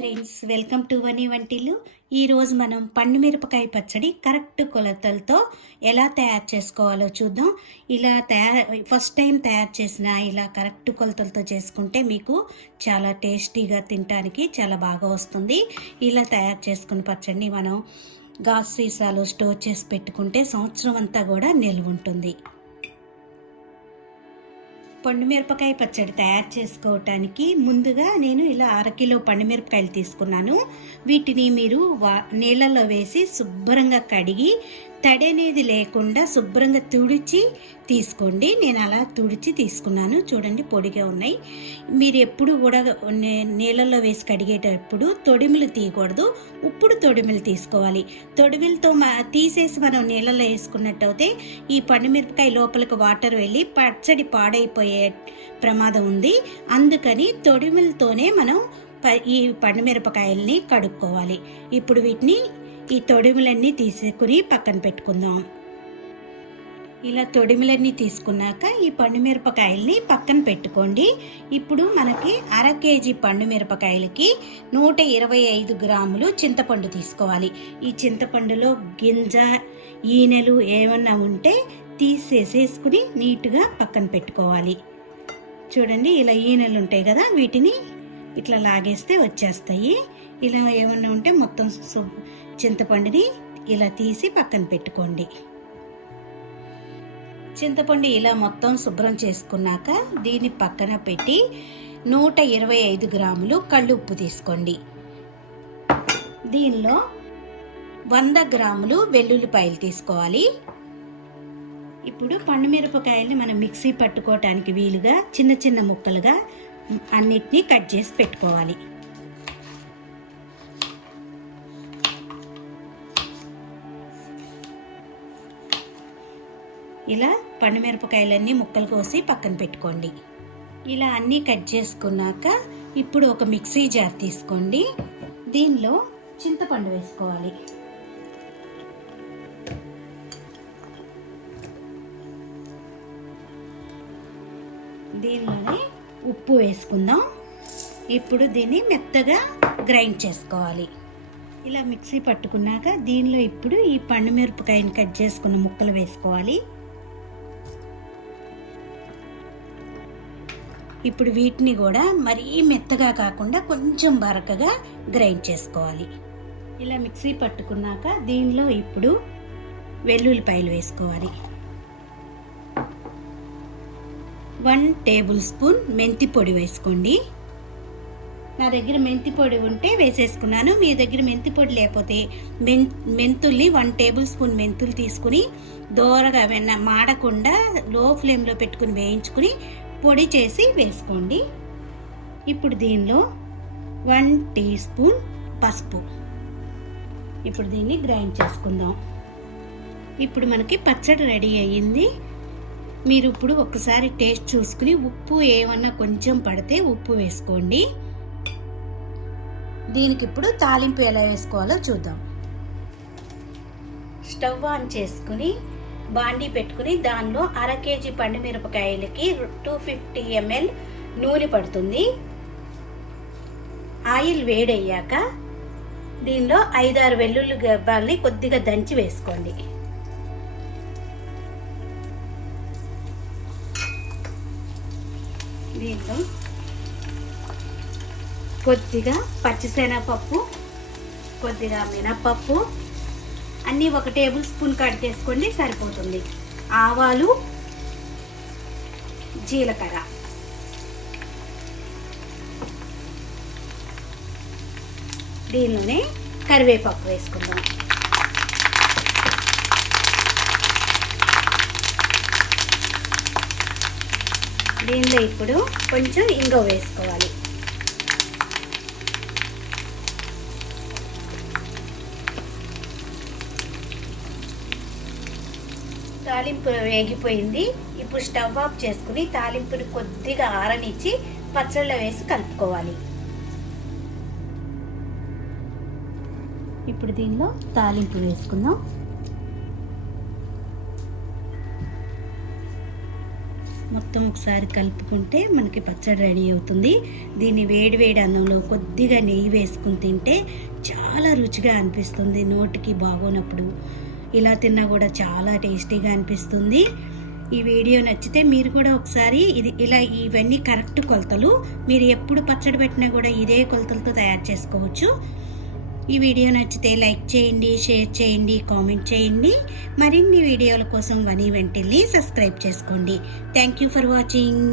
Friends, welcome to వని వంటిల్లు. ఈరోజు మనం పండుమిరపకాయ పచ్చడి కరెక్ట్ కొలతలతో ఎలా తయారు చేసుకోవాలో చూద్దాం. ఫస్ట్ టైం తయారు చేసిన ఇలా కరెక్ట్ కొలతలతో చేసుకుంటే మీకు చాలా టేస్టీగా తినడానికి చాలా బాగా వస్తుంది. ఇలా తయారు చేసుకున్న పచ్చడిని మనం గాజు సీసాలో స్టోర్ చేసి పెట్టుకుంటే సంవత్సరం అంతా కూడా నిల్వ ఉంటుంది. పండుమిరపకాయ పచ్చడి తయారు చేసుకోవటానికి ముందుగా నేను ఇలా 1/2 కిలో పండుమిరపకాయలు తీసుకున్నాను. వీటిని మీరు నీళ్ళల్లో వేసి శుభ్రంగా కడిగి తడి అనేది లేకుండా శుభ్రంగా తుడిచి తీసుకోండి. నేను అలా తుడిచి తీసుకున్నాను. చూడండి, పొడిగా ఉన్నాయి. మీరు ఎప్పుడు కూడా నీళ్ళల్లో వేసి కడిగేటప్పుడు తొడిమిలు తీయకూడదు, ఉప్పుడు తొడిమిలు తీసుకోవాలి. తొడిమిలతో తీసేసి మనం నీళ్ళలో వేసుకున్నట్టయితే ఈ పండుమిరపకాయ లోపలికి వాటర్ వెళ్ళి పచ్చడి పాడైపోయే ప్రమాదం ఉంది. అందుకని తొడిమిలతోనే మనం ఈ పండుమిరపకాయల్ని కడుక్కోవాలి. ఇప్పుడు వీటిని ఈ తొడిములన్నీ తీసుకుని పక్కన పెట్టుకుందాం. ఇలా తొడిములన్నీ తీసుకున్నాక ఈ పండుమిరపకాయల్ని పక్కన పెట్టుకోండి. ఇప్పుడు మనకి 1/2 కేజీ పండుమిరపకాయలకి 125 గ్రాములు చింతపండు తీసుకోవాలి. ఈ చింతపండులో గింజ, ఈనెలు ఏమన్నా ఉంటే తీసేసుకుని నీట్గా పక్కన పెట్టుకోవాలి. చూడండి, ఇలా ఈనెలు ఉంటాయి కదా, వీటిని ఇట్లా లాగేస్తే వచ్చేస్తాయి. ఇలా ఏమన్నా ఉంటే మొత్తం చింతపండుని ఇలా తీసి పక్కన పెట్టుకోండి. చింతపండు ఇలా మొత్తం శుభ్రం చేసుకున్నాక దీన్ని పక్కన పెట్టి 125 గ్రాములు కళ్ళు ఉప్పు తీసుకోండి. దీనిలో 100 గ్రాములు వెల్లుల్లిపాయలు తీసుకోవాలి. ఇప్పుడు పండుమిరపకాయల్ని మనం మిక్సీ పట్టుకోవటానికి వీలుగా చిన్న చిన్న ముక్కలుగా అన్నిటినీ కట్ చేసి పెట్టుకోవాలి. ఇలా పండుమిరపకాయలన్నీ ముక్కలు కోసి పక్కన పెట్టుకోండి. ఇలా అన్నీ కట్ చేసుకున్నాక ఇప్పుడు ఒక మిక్సీ జార్ తీసుకోండి. దీనిలో చింతపండు వేసుకోవాలి. దీనిలోనే ఉప్పు వేసుకుందాం. ఇప్పుడు దీన్ని మెత్తగా గ్రైండ్ చేసుకోవాలి. ఇలా మిక్సీ పట్టుకున్నాక దీనిలో ఇప్పుడు ఈ పండుమిరపకాయని కట్ చేసుకున్న ముక్కలు వేసుకోవాలి. ఇప్పుడు వీటిని కూడా మరీ మెత్తగా కాకుండా కొంచెం బరకగా గ్రైండ్ చేసుకోవాలి. ఇలా మిక్సీ పట్టుకున్నాక దీనిలో ఇప్పుడు వెల్లుల్లిపాయలు వేసుకోవాలి. 1 టేబుల్ స్పూన్ మెంతి పొడి వేసుకోండి. నా దగ్గర మెంతి పొడి ఉంటే వేసేసుకున్నాను. మీ దగ్గర మెంతి పొడి లేకపోతే మెంతుల్ని 1 టేబుల్ స్పూన్ మెంతులు తీసుకుని దోరగా మాడకుండా లో ఫ్లేమ్లో పెట్టుకుని వేయించుకుని పొడి చేసి వేసుకోండి. ఇప్పుడు దీనిలో 1 టీ స్పూన్ పసుపు. ఇప్పుడు దీన్ని గ్రైండ్ చేసుకుందాం. ఇప్పుడు మనకి పచ్చడి రెడీ అయ్యింది. మీరు ఇప్పుడు ఒకసారి టేస్ట్ చూసుకుని ఉప్పు ఏమన్నా కొంచెం పడితే ఉప్పు వేసుకోండి. దీనికి ఇప్పుడు తాలింపు ఎలా వేసుకోవాలో చూద్దాం. స్టవ్ ఆన్ చేసుకుని బాండీ పెట్టుకుని దానిలో 1/2 కేజీ పండుమిరపకాయలకి 250 ml నూనె పడుతుంది. ఆయిల్ వేడయ్యాక దీనిలో 5-6 వెల్లుల్లి గబ్బాల్ని కొద్దిగా దంచి వేసుకోండి. దీనిలో కొద్దిగా పచ్చిశనగపప్పు, కొద్దిగా మినపప్పు అన్నీ 1 టేబుల్ స్పూన్ కట్ చేసుకోండి, సరిపోతుంది. ఆవాలు, జీలకర్ర, దీనిలోనే కరివేపాకు వేసుకుందాం. దీనిలో ఇప్పుడు కొంచెం ఇంగువ వేసుకోవాలి. తాలింపు వేగిపోయింది. ఇప్పుడు స్టవ్ ఆఫ్ చేసుకుని తాలింపుని కొద్దిగా ఆరనిచ్చి పచ్చళ్ళలో వేసి కలుపుకోవాలి. ఇప్పుడు దీనిలో తాలింపు వేసుకుందాం. మొత్తం ఒకసారి కలుపుకుంటే మనకి పచ్చడి రెడీ అవుతుంది. దీన్ని వేడి వేడి అన్నంలో కొద్దిగా నెయ్యి వేసుకుని తింటే చాలా రుచిగా అనిపిస్తుంది. నోటికి బాగోనప్పుడు ఇలా తిన్నా కూడా చాలా టేస్టీగా అనిపిస్తుంది. ఈ వీడియో నచ్చితే మీరు కూడా ఒకసారి ఇవన్నీ కరెక్ట్ కొలతలు, మీరు ఎప్పుడు పచ్చడి పెట్టినా కూడా ఇదే కొలతలతో తయారు చేసుకోవచ్చు. ఈ వీడియో నచ్చితే లైక్ చేయండి, షేర్ చేయండి, కామెంట్ చేయండి. మరిన్ని వీడియోల కోసం వని వెంటిల్ని సబ్స్క్రైబ్ చేసుకోండి. Thank you for watching.